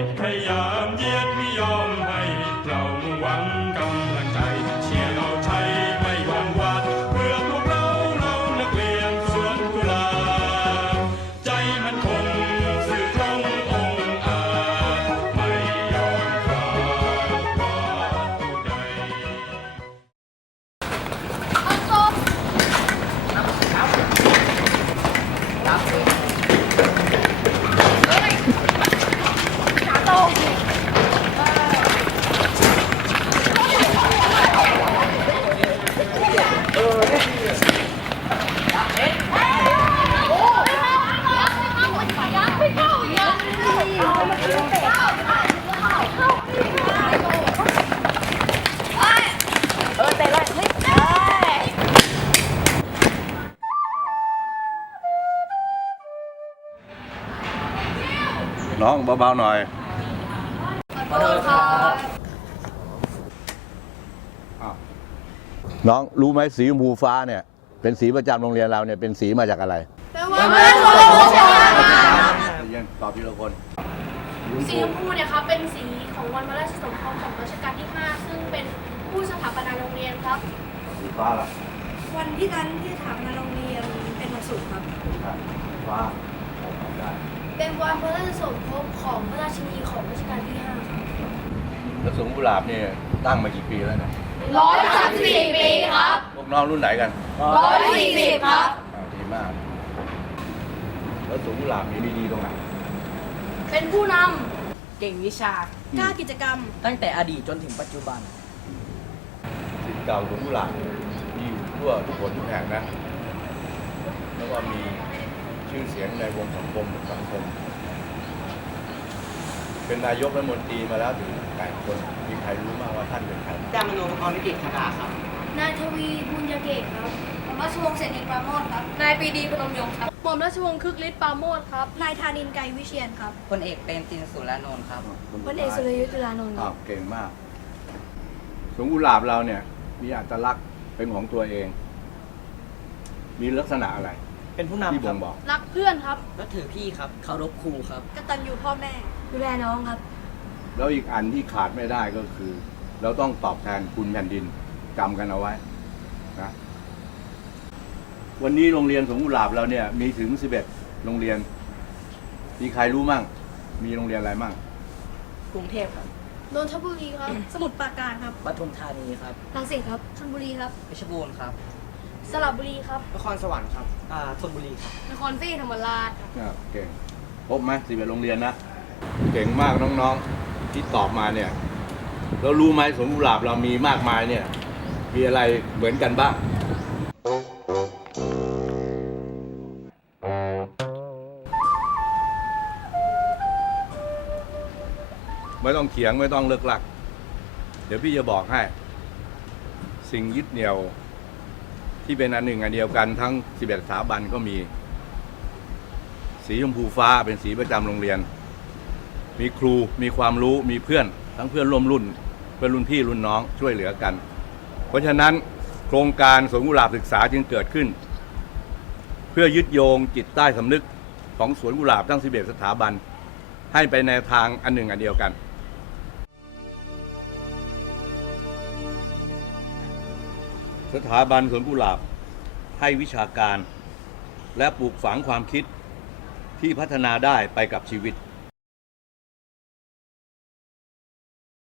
Okay. น้องเบาๆหน่อยขอโทษครับน้องรู้ไหมสีชมพูฟ้าเนี่ยเป็นสีประจำโรงเรียนเราเนี่ยเป็นสีมาจากอะไรแต่ว่าไม่ขอโทษครับเรียนตอบทีละคนสีชมพูเนี่ยครับเป็นสีของวันพระราชสมภพของรัชกาลที่ 5 ซึ่งเป็นผู้สถาปนาโรงเรียนครับสีฟ้าล่ะวันที่นั้นที่ถามมาโรงเรียนเป็นวันศุกร์ครับฟ้าตอบได้ เป็นวันพระราชสมภพของพระราชินีของรัชกาลที่5ครับแล้วสวนกุหลาบเนี่ยตั้งมากี่ปีแล้วเนี่ยร้อยสามสิบสี่ปีครับพวกน้องรุ่นไหนกันร้อยสี่สิบครับอ่าดีมาก แล้วสวนกุหลาบมีดีๆตรงไหน เป็นผู้นเก่งวิชากล้ากิจกรรม ตั้งแต่อดีตจนถึงปัจจุบัน สิทธิ์เก่าสวนกุหลาบมีอยู่ทั่วทุกคนทุกแห่งนะ แล้วก็มี ชื่อเสียงในวงสังคมสังคม เป็นนายกรัฐมนตรีมาแล้วถึงแปดคน มีใครรู้บ้างว่าท่านเป็นใครจามโนกรนิติคณะครับำนายทวีบุญยเกตครับผมราชวงศ์เสนีปราโมทครับ นายปรีดีพนมยงค์ครับหม่อมราชวงศ์คึกฤทธิ์ปราโมทครับ นายธานินทร์ไกรวิเชียนครับพลเอกเปรมตินสุรานนท์ครับพลเอกสุรยุทธ์จุลานนท์คอ้ารัวบเก่งมาก สวนกุหลาบเราเนี่ย มีอัตลักษณ์เป็นของตัวเอง มีลักษณะอะไร เป็นผู้ที่นำคบ่รับงบอก รักเพื่อนครับ นับถือพี่ครับเคารพครูครับ กตัญญูพ่อแม่ ดูแลน้องครับ แล้วอีกอันที่ขาดไม่ได้ก็คือ เราต้องตอบแทนคุณแผ่นดินจำกันเอาไว้นะวันนี้โรงเรียนสวนกุหลาบเราเนี่ย มีถึง 11 โรงเรียน มีใครรู้มั่ง มีโรงเรียนอะไรมั่ง กรุงเทพครับนนทบุรีครับ สมุทรปราการครับ ปทุมธานีครับรังสิตครับชลบุรีครับเพชรบูรณ์ครับ สระบุรีครับนครสวรรค์ครับอ่าธนบุรีครับ นครศรีธรรมราชครับอ่าเก่งครบไหมสิบเอ็ดโรงเรียนนะ เก่งมากน้องๆ ที่ตอบมาเนี่ย แล้วรู้ไหมสวนกุหลาบเรามีมากมายเนี่ย มีอะไรเหมือนกันบ้าง ไม่ต้องเถียงไม่ต้องเลิกหลัก เดี๋ยวพี่จะบอกให้ สิ่งยึดเหนี่ยว ที่เป็นอันหนึ่งอันเดียวกันทั้ง 11 สถาบันก็มี สีชมพูฟ้าเป็นสีประจำโรงเรียน มีครูมีความรู้มีเพื่อน ทั้งเพื่อนร่วมรุ่น เพื่อนรุ่นพี่รุ่นน้องช่วยเหลือกัน เพราะฉะนั้นโครงการสวนกุหลาบศึกษาจึงเกิดขึ้น เพื่อยึดโยงจิตใต้สำนึกของสวนกุหลาบทั้ง 11 สถาบัน ให้ไปในทางอันหนึ่งอันเดียวกัน สถาบันสวนกุหลาบให้วิชาการ และปลูกฝังความคิดที่พัฒนาได้ไปกับชีวิต